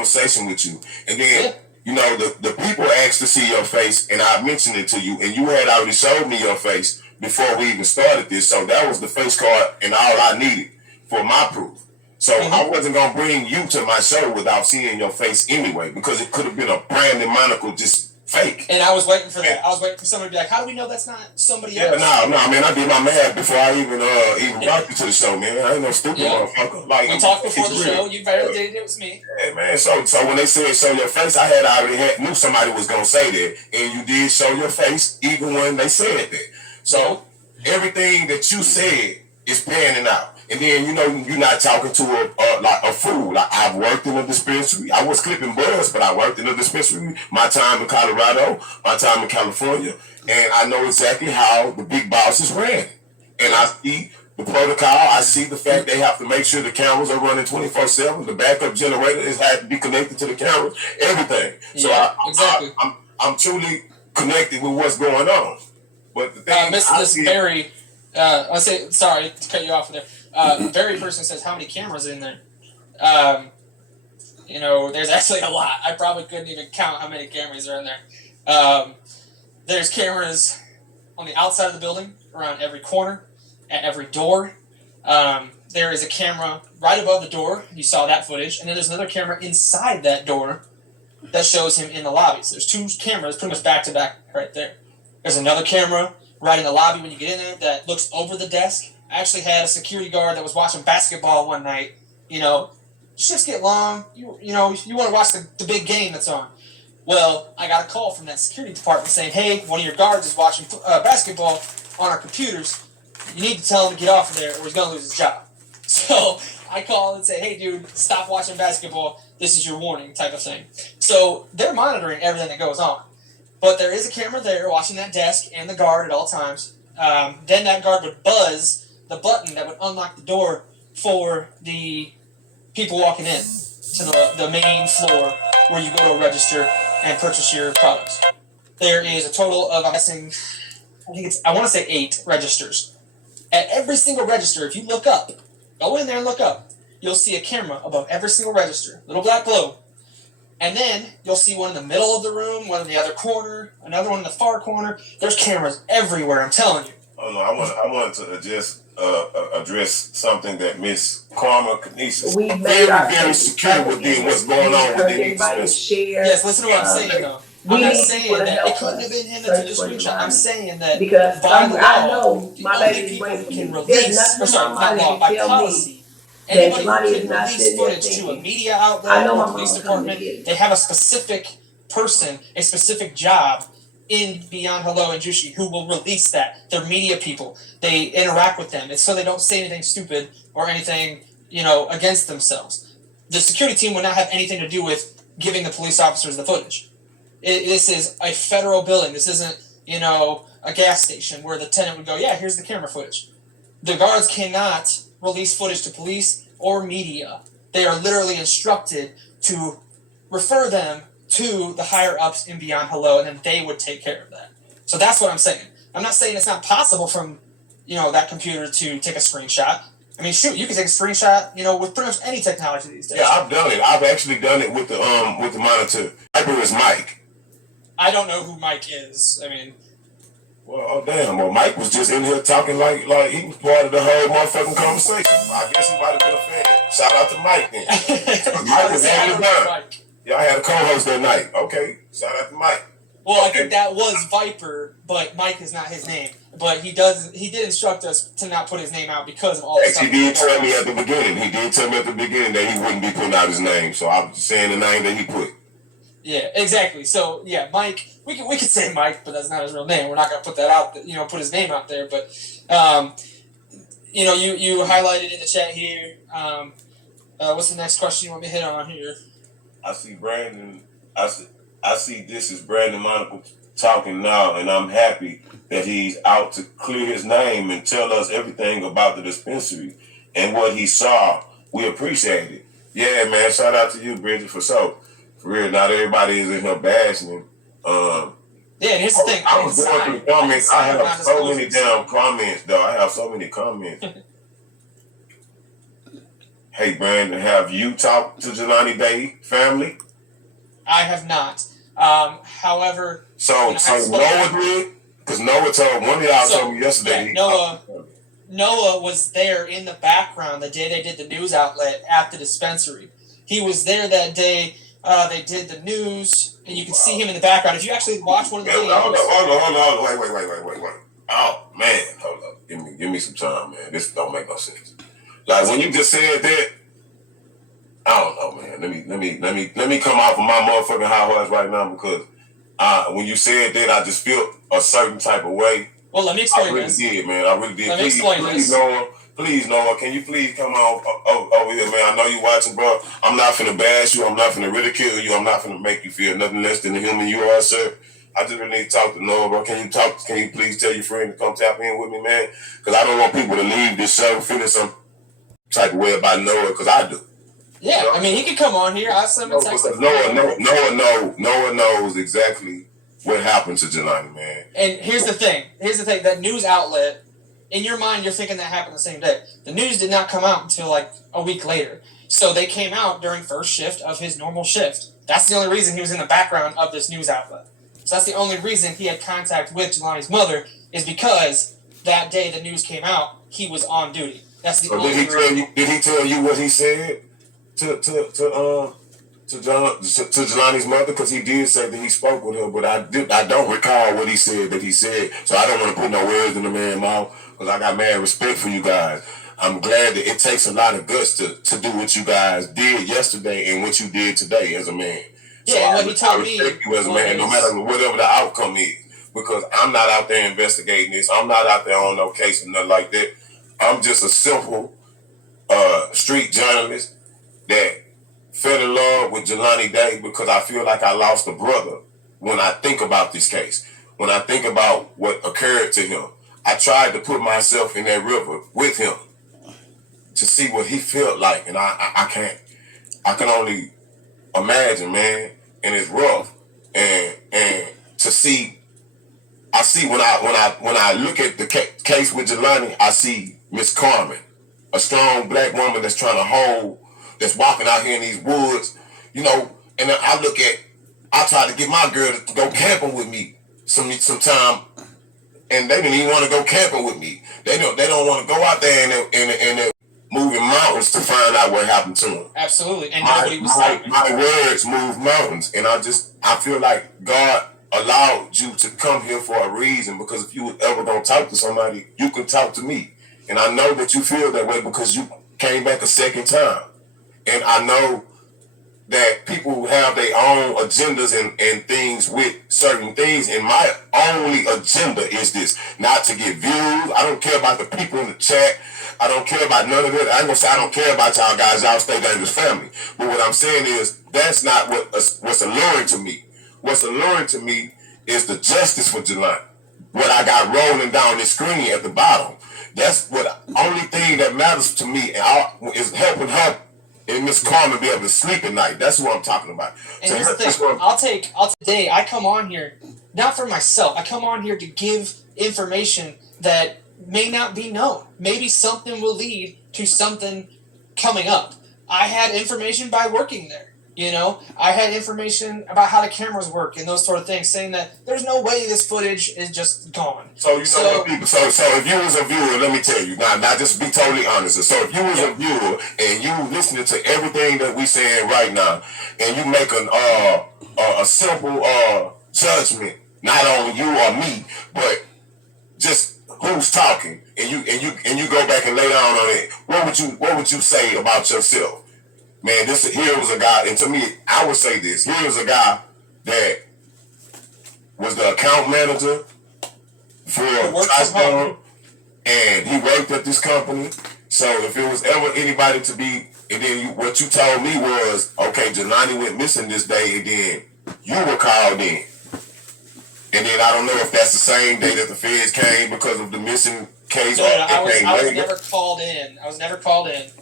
conversation with you, and then the people asked to see your face, and I mentioned it to you, and you had already showed me your face before we even started this, so that was the face card and all I needed for my proof. So I wasn't gonna bring you to my show without seeing your face anyway, because it could have been a Brandon Monaco just fake. And I was waiting for that. I was waiting for somebody to be like, "How do we know that's not somebody else?" No, man, I did my math before I even brought you to the show, man. I ain't no stupid motherfucker. Like, we talked before the show. You validated it was me. Hey, man. So when they said show your face, I already knew somebody was gonna say that, and you did show your face even when they said that. So everything that you said is panning out. And then, you're not talking to a fool. Like, I've worked in a dispensary. I was clipping buzz, but I worked in a dispensary. My time in Colorado, my time in California. And I know exactly how the big bosses ran. And I see the protocol. I see the fact they have to make sure the cameras are running 24/7. The backup generator has to be connected to the cameras. Everything. So exactly. I'm truly connected with what's going on. But the thing Mrs. Barry, sorry to cut you off there. Very person says, how many cameras in there? There's actually a lot. I probably couldn't even count how many cameras are in there. There's cameras on the outside of the building, around every corner, at every door. There is a camera right above the door. You saw that footage. And then there's another camera inside that door that shows him in the lobby. So there's two cameras pretty much back to back right there. There's another camera right in the lobby when you get in there that looks over the desk. I actually had a security guard that was watching basketball one night. Shifts get long. You want to watch the big game that's on. Well, I got a call from that security department saying, hey, one of your guards is watching basketball on our computers. You need to tell him to get off of there or he's going to lose his job. So I call and say, hey, dude, stop watching basketball. This is your warning type of thing. So they're monitoring everything that goes on. But there is a camera there watching that desk and the guard at all times. Then that guard would buzz the button that would unlock the door for the people walking in to the main floor where you go to register and purchase your products. There is a total of, I'm guessing, I want to say 8 registers. At every single register, if you look up, go in there and look up, you'll see a camera above every single register, little black globe. And then you'll see one in the middle of the room, one in the other corner, another one in the far corner. There's cameras everywhere, I'm telling you. Oh, no, I wanted to address something that Miss Karma Kanisha very secure within what's going on with these. Yes, listen to what I'm saying, though. I'm not saying that it couldn't have been him that took the screenshot. I'm saying that because by law, the only people who can release, by policy, anybody who can release footage to a media outlet or a police department, they have a specific person, a specific job in Beyond Hello and Jushi who will release that. They're media people. They interact with them. It's so they don't say anything stupid or anything, against themselves. The security team would not have anything to do with giving the police officers the footage. This is a federal building. This isn't, a gas station where the tenant would go, yeah, here's the camera footage. The guards cannot release footage to police or media. They are literally instructed to refer them to the higher-ups in Beyond Hello, and then they would take care of that. So that's what I'm saying. I'm not saying it's not possible from, that computer to take a screenshot. I mean, shoot, you can take a screenshot, with pretty much any technology these days. Yeah, I've done it. I've actually done it with the monitor. Viper is Mike. I don't know who Mike is. I mean... Well, oh damn. Well, Mike was just in here talking like he was part of the whole motherfucking conversation. I guess he might have been a fan. Shout out to Mike then. Mike was having it done. Yeah, I had a co-host that night. Okay, shout out to Mike. Well, I think that was Viper, but Mike is not his name. But he did instruct us to not put his name out because of all the stuff. He did tell me at the beginning. He did tell me at the beginning that he wouldn't be putting out his name. So I'm just saying the name that he put. Yeah, exactly. So yeah, Mike. We could say Mike, but that's not his real name. We're not gonna put that out. Put his name out there. But you highlighted in the chat here. What's the next question you want me to hit on here? I see Brandon. I see this is Brandon Monaco talking now, and I'm happy that he's out to clear his name and tell us everything about the dispensary and what he saw. We appreciate it. Yeah, man. Shout out to you, Bridget, for sure. For real, not everybody is in here bashing him. Yeah, and here's the thing. I was going through the comments. I have so many damn comments, though. I have so many comments. Hey, Brandon, have you talked to Jelani Day family? I have not. However, So spoke, Noah did? Because Noah told, one of y'all told me yesterday. Yeah, Noah was there in the background the day they did the news outlet at the dispensary. He was there that day. They did the news, and you can see him in the background. If you actually watch one of the videos. Hold on. Wait. Oh, man. Hold up. Give me some time, man. This don't make no sense. Like, when you just said that, I don't know, man. Let me come off of my motherfucking high horse right now, because when you said that, I just feel a certain type of way. Well, let me explain this. I really did, man. I really did. Let me explain this. Please, Noah, can you please come on over here, man? I know you watching, bro. I'm not finna bash you. I'm not finna ridicule you. I'm not finna make you feel nothing less than the human you are, sir. I just really need to talk to Noah, bro. Can you please tell your friend to come tap in with me, man? Because I don't want people to leave this show feeling some type of way about Noah, because I do. Yeah, I mean, he could come on here. I sent him a text. Noah knows exactly what happened to Jelani, man. And here's the thing. That news outlet, in your mind, you're thinking that happened the same day. The news did not come out until like a week later. So they came out during first shift of his normal shift. That's the only reason he was in the background of this news outlet. So that's the only reason he had contact with Jelani's mother, is because that day the news came out, he was on duty. That's the only reason. Did he tell you what he said to Jelani's mother? Because he did say that he spoke with her, but I don't recall what he said that he said. So I don't want to put no words in the man's mouth, because I got mad respect for you guys. I'm glad that it takes a lot of guts to do what you guys did yesterday and what you did today as a man. Yeah, so what he told me, you as a man, no matter whatever the outcome is, because I'm not out there investigating this. I'm not out there on no case or nothing like that. I'm just a simple street journalist that fell in love with Jelani Day, because I feel like I lost a brother when I think about this case. When I think about what occurred to him, I tried to put myself in that river with him to see what he felt like, and I can't. I can only imagine, man, and it's rough. And to see, I see when I look at the case with Jelani, I see Miss Carmen, a strong black woman that's trying to hold, that's walking out here in these woods, and I try to get my girl to go camping with me sometime, and they didn't even want to go camping with me. They don't want to go out there and moving mountains to find out what happened to them. Absolutely, and nobody was stopping. My words move mountains, and I feel like God allowed you to come here for a reason, because if you were ever gonna talk to somebody, you can talk to me. And I know that you feel that way because you came back a second time. And I know that people have their own agendas and things with certain things. And my only agenda is this: not to get views. I don't care about the people in the chat. I don't care about none of it. I ain't gonna say I don't care about y'all guys. Y'all stay down this family. But what I'm saying is, that's not what's alluring to me. What's alluring to me is the justice for Jelani. What I got rolling down the screen at the bottom. That's what only thing that matters to me is helping her and Miss Carmen be able to sleep at night. That's what I'm talking about. And here's the thing. I come on here not for myself. I come on here to give information that may not be known. Maybe something will lead to something coming up. I had information by working there. I had information about how the cameras work and those sort of things, saying that there's no way this footage is just gone. So if you was a viewer, let me tell you, now just be totally honest. So if you was a viewer and you listening to everything that we saying right now, and you make a simple judgment, not on you or me, but just who's talking, and you go back and lay down on it, what would you say about yourself? Man, here was a guy, and to me, I would say this: here was a guy that was the account manager for Touchdown, and he worked at this company. So if it was ever anybody to be, and then what you told me was, okay, Jelani went missing this day, and then you were called in. And then I don't know if that's the same day that the feds came because of the missing case. No, I was never called in.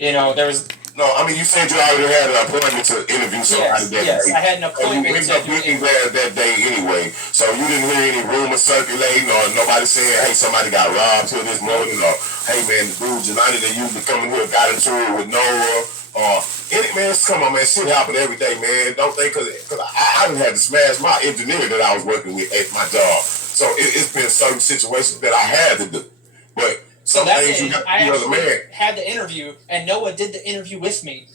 There was No, I mean, you said you already had an appointment to interview somebody that Yes, day. I had an So you appointment ended to up do an getting interview. there that day anyway. So you didn't hear any rumors circulating or nobody saying, hey, somebody got robbed here this morning, or hey, man, the dude Jelani that usually come in here got into it with Noah, or any, man, come on, man, shit happen every day, man. Don't think, because I done had to smash my engineer that I was working with at my job. So it's been certain situations that I had to do. But So some that things you day, got to I be other actually man. had the interview, and Noah did the interview with me.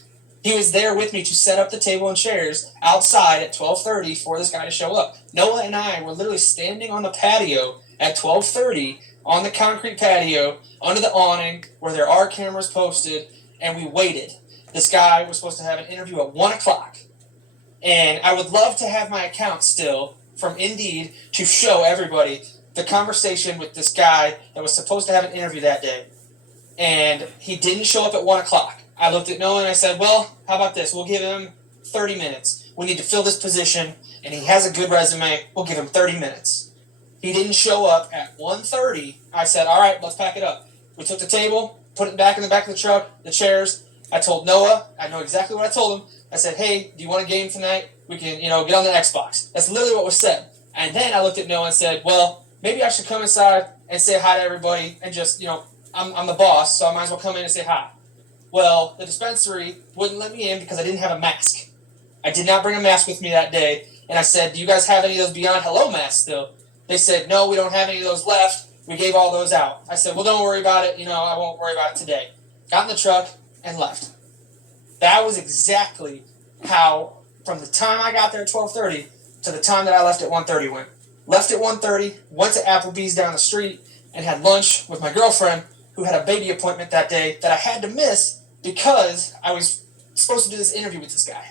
He was there with me to set up the table and chairs outside at 12:30 for this guy to show up. Noah and I were literally standing on the patio at 12:30 on the concrete patio under the awning where there are cameras posted, and we waited. This guy was supposed to have an interview at 1 o'clock. And I would love to have my account still from Indeed to show everybody the conversation with this guy that was supposed to have an interview that day. And he didn't show up at 1 o'clock. I looked at Noah and I said, well, how about this? We'll give him 30 minutes. We need to fill this position, and he has a good resume. We'll give him 30 minutes. He didn't show up at 1:30. I said, all right, let's pack it up. We took the table, put it back in the back of the truck, the chairs. I told Noah, I know exactly what I told him. I said, hey, do you want a game tonight? We can, get on the Xbox. That's literally what was said. And then I looked at Noah and said, well, maybe I should come inside and say hi to everybody and just, I'm the boss, so I might as well come in and say hi. Well, the dispensary wouldn't let me in because I didn't have a mask. I did not bring a mask with me that day. And I said, do you guys have any of those Beyond Hello masks still? They said, no, we don't have any of those left. We gave all those out. I said, well, don't worry about it. I won't worry about it today. Got in the truck and left. That was exactly how, from the time I got there at 12:30 to the time that I left at 1:30 went. Left at 1:30, went to Applebee's down the street, and had lunch with my girlfriend, who had a baby appointment that day that I had to miss because I was supposed to do this interview with this guy.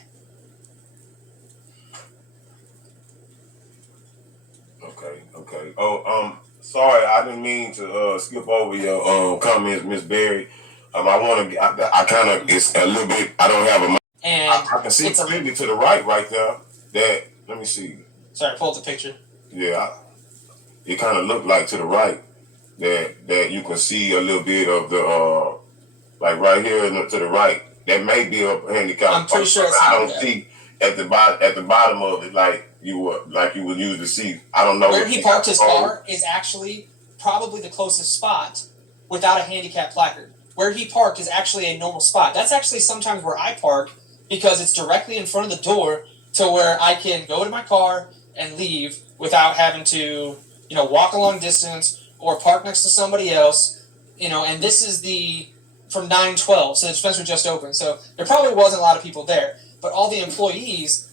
Okay. Oh, sorry, I didn't mean to skip over your comments, Miss Berry. I kind of, it's a little bit, I don't have a, And I can see clearly to the right there, that, let me see. Sorry, pull up the picture. Yeah, it kind of looked like to the right, that you can see a little bit of the, like right here to the right. That may be a handicap. I'm pretty sure it's I don't see at the bottom of it like you would usually see. I don't know where he parked his car is actually probably the closest spot without a handicap placard. Where he parked is actually a normal spot. That's actually sometimes where I park because it's directly in front of the door to where I can go to my car and leave without having to, walk a long distance or park next to somebody else. And this is from 9:12, so the dispensary just opened. So there probably wasn't a lot of people there, but all the employees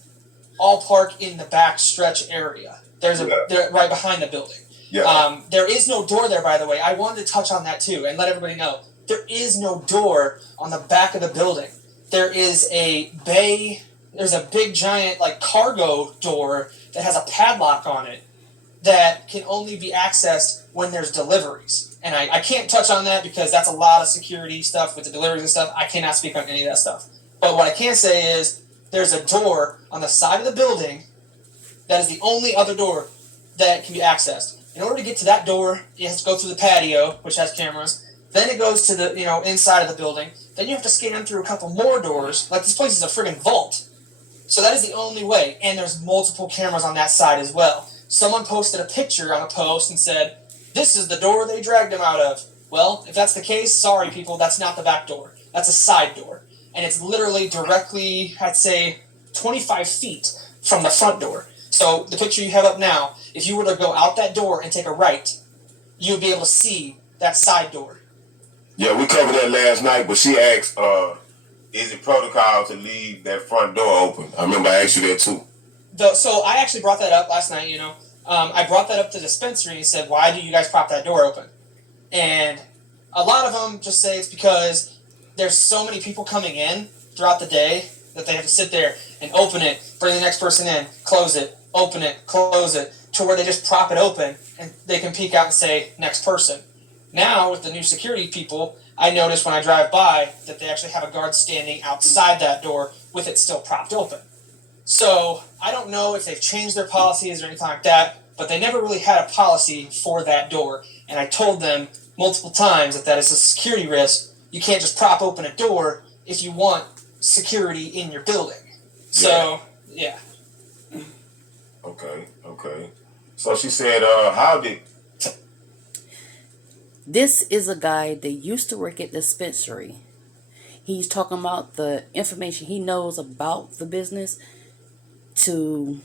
all park in the back stretch area. They're right behind the building. Yeah. There is no door there, by the way. I wanted to touch on that too and let everybody know. There is no door on the back of the building. There is a bay. There's a big giant cargo door that has a padlock on it that can only be accessed when there's deliveries. And I can't touch on that because that's a lot of security stuff with the deliveries and stuff. I cannot speak on any of that stuff. But what I can say is there's a door on the side of the building that is the only other door that can be accessed. In order to get to that door, you have to go through the patio, which has cameras. Then it goes to the inside of the building. Then you have to scan through a couple more doors. Like, this place is a friggin' vault. So that is the only way. And there's multiple cameras on that side as well. Someone posted a picture on a post and said, this is the door they dragged him out of. Well, if that's the case, sorry people, that's not the back door. That's a side door. And it's literally directly, I'd say, 25 feet from the front door. So the picture you have up now, if you were to go out that door and take a right, you would be able to see that side door. Yeah, we covered that last night, but she asked, is it protocol to leave that front door open? I remember I asked you that too. So I actually brought that up last night, I brought that up to the dispensary and said, why do you guys prop that door open? And a lot of them just say it's because there's so many people coming in throughout the day that they have to sit there and open it, bring the next person in, close it, open it, close it, to where they just prop it open and they can peek out and say, next person. Now, with the new security people, I notice when I drive by that they actually have a guard standing outside that door with it still propped open. So, I don't know if they've changed their policies or anything like that, but they never really had a policy for that door. And I told them multiple times that is a security risk. You can't just prop open a door if you want security in your building. So, yeah. Okay. So she said, how did... This is a guy that used to work at the dispensary. He's talking about the information he knows about the business so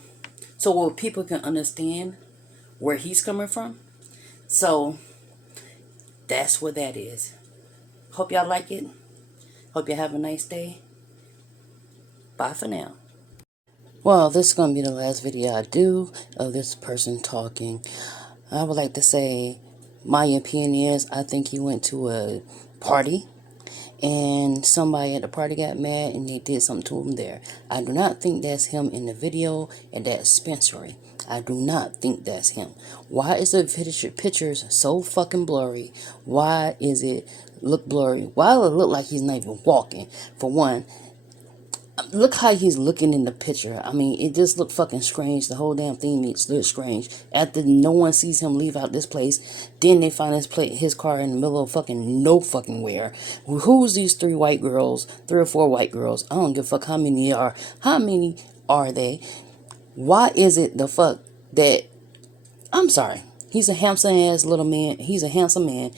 people can understand where he's coming from. So that's what that is. Hope y'all like it. Hope you have a nice day. Bye for now. Well, this is going to be the last video I do of this person talking. I would like to say my opinion is I think he went to a party and somebody at the party got mad and they did something to him there. I do not think that's him in the video at that dispensary. I do not think that's him. Why is the pictures so fucking blurry? Why is it look blurry? Why does it look like he's not even walking? For one, look how he's looking in the picture. I mean, it just looked fucking strange. The whole damn thing looks strange. After no one sees him leave out this place, then they find his car in the middle of fucking no fucking where. Who's these three or four white girls? I don't give a fuck how many are. How many are they? Why is it the fuck that... I'm sorry. He's a handsome ass little man. He's a handsome man.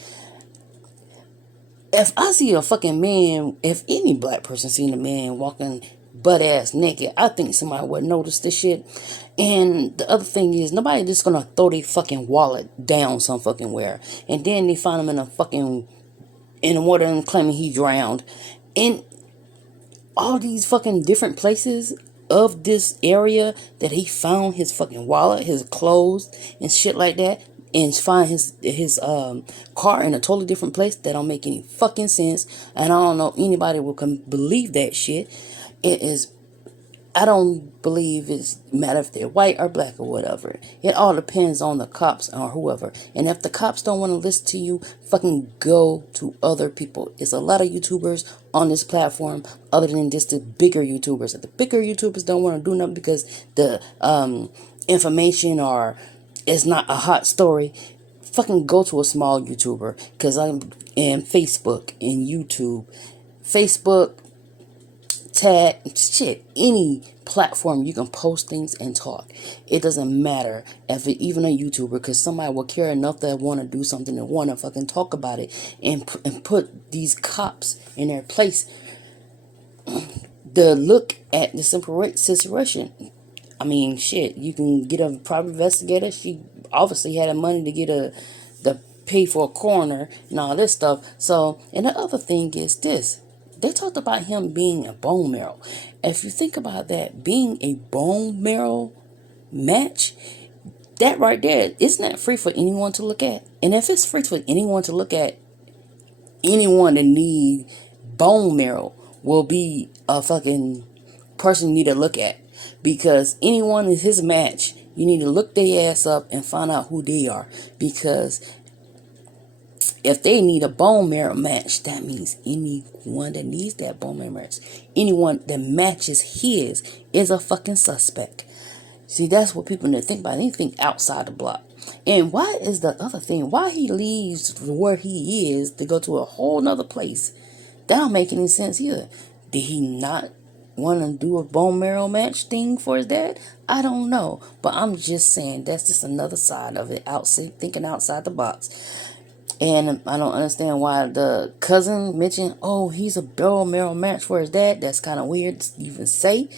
If I see a fucking man, if any black person seen a man walking butt ass naked, I think somebody would notice this shit. And the other thing is, nobody just gonna throw their fucking wallet down some fucking where, and then they find him in the water and claiming he drowned. And all these fucking different places of this area that he found his fucking wallet, his clothes, and shit like that, and find his car in a totally different place, that don't make any fucking sense. And I don't know if anybody will believe that shit. It is... I don't believe it's matter if they're white or black or whatever. It all depends on the cops or whoever. And if the cops don't want to listen to you, fucking go to other people. It's a lot of YouTubers on this platform other than just the bigger YouTubers. If the bigger YouTubers don't want to do nothing because the information or it's not a hot story, fucking go to a small YouTuber. Because I'm in Facebook and YouTube. Facebook, tag, shit, any platform you can post things and talk. It doesn't matter if it, even a YouTuber, because somebody will care enough that want to do something and want to fucking talk about it and put these cops in their place. The look at the situation. I mean, shit, you can get a private investigator. She obviously had the money to get the pay for a coroner and all this stuff. So, and the other thing is this. They talked about him being a bone marrow. If you think about that, being a bone marrow match, that right there, isn't that free for anyone to look at? And if it's free for anyone to look at, anyone that need bone marrow will be a fucking person you need to look at. Because anyone is his match, you need to look their ass up and find out who they are. Because if they need a bone marrow match, that means anyone that needs that bone marrow match, anyone that matches his, is a fucking suspect. See, that's what people need to think about. Anything outside the block. And why is the other thing? Why he leaves where he is to go to a whole nother place? That don't make any sense either. Did he not want to do a bone marrow match thing for his dad? I don't know. But I'm just saying, that's just another side of it. Thinking outside the box. And I don't understand why the cousin mentioned, oh, he's a bone marrow match for his dad. That's kind of weird to even say.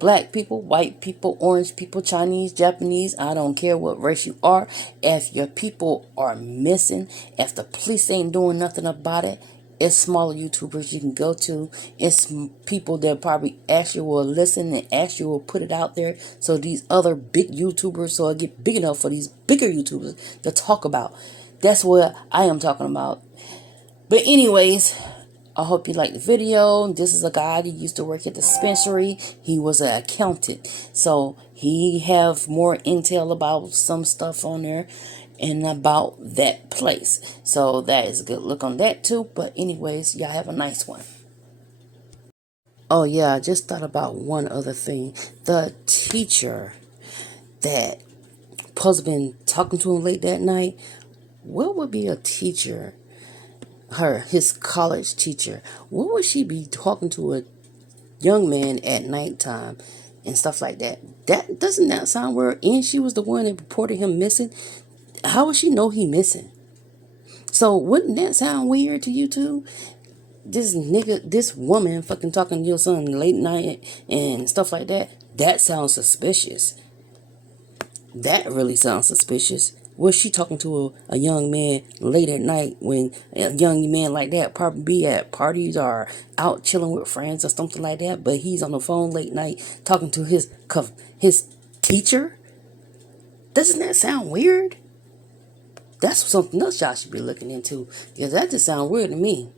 Black people, white people, orange people, Chinese, Japanese, I don't care what race you are. If your people are missing, if the police ain't doing nothing about it, it's smaller YouTubers you can go to. It's people that probably actually will listen and actually will put it out there. So these other big YouTubers, so it get big enough for these bigger YouTubers to talk about. That's what I am talking about. But anyways, I hope you liked the video. This is a guy that used to work at the dispensary. He was an accountant. So he have more intel about some stuff on there and about that place. So that is a good look on that too. But anyways, y'all have a nice one. Oh yeah, I just thought about one other thing. The teacher that supposed to been talking to him late that night, what would be a teacher, his college teacher, what would she be talking to a young man at nighttime and stuff like that? Doesn't that sound weird? And she was the one that reported him missing. How would she know he missing? So wouldn't that sound weird to you too? This woman fucking talking to your son late night and stuff like that. That sounds suspicious. That really sounds suspicious. Was she talking to a young man late at night when a young man like that probably be at parties or out chilling with friends or something like that, but he's on the phone late night talking to his teacher? Doesn't that sound weird? That's something else y'all should be looking into, because that just sounds weird to me.